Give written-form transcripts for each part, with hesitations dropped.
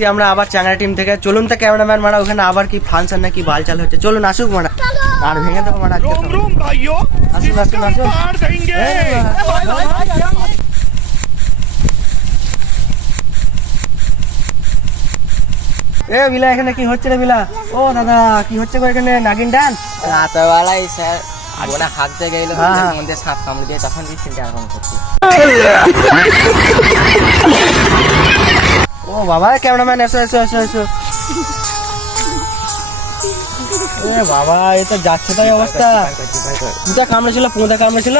এসছি আমরা আবার চ্যাংড়া টিম থেকে। চলুন তো ক্যামেরাম্যান মারা, ওখানে আবার কি ফাংশন নাকি বালচাল হচ্ছে, চলুন আসুক মারা। আর ভেঙে দেবো মারা। আসুন আসুন আসুন। এ বিলা এখানে কি হচ্ছে রে বিলা? ও দাদা কি হচ্ছে গো এখানে? নাগিন ডান্স রাতেরবেলায় স্যার ওরা হাঁটতে গেল মধ্যে সাপ কামড়ে দিয়ে তখন দিয়ে চিন্তা এরকম করছি। ও বাবা ক্যামেরাম্যান এসো এসো এসো এসো। এ বাবা এ তো যাচ্ছে তাই অবস্থা। পুঁতা কামড়েছিল, পুঁতা কামড়েছিল।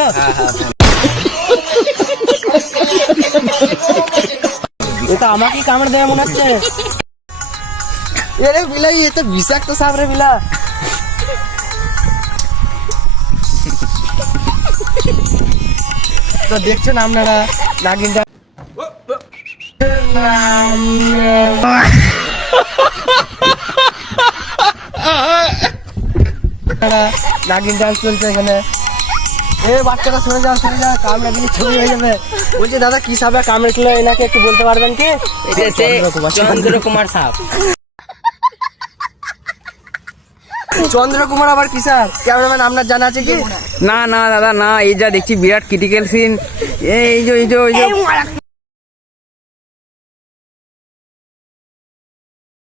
এটা আমাকেই কামড়ে দেবে মনে হচ্ছে। এরে বিলাই এ তো বিষাক্ত সাপ রে বিলা। তো দেখছেন আপনারা নাগিনটা নাগিন ডান্স চলছে এখানে। এ বাচ্চাটা শুনে যাও কামড়া দিয়ে ছবি হয়ে যাবে। বলছি দাদা কি সাপে কামড়েছিল এনাকে একটু বলতে পারবেন কি? চন্দ্রকুমার সাপ। চন্দ্রকুমার আবার কি সাপ? ক্যামেরাম্যান আপনার জানা আছে কি? না না দাদা না, এই যা দেখছি বিরাট ক্রিটিক্যাল সিন। এই যে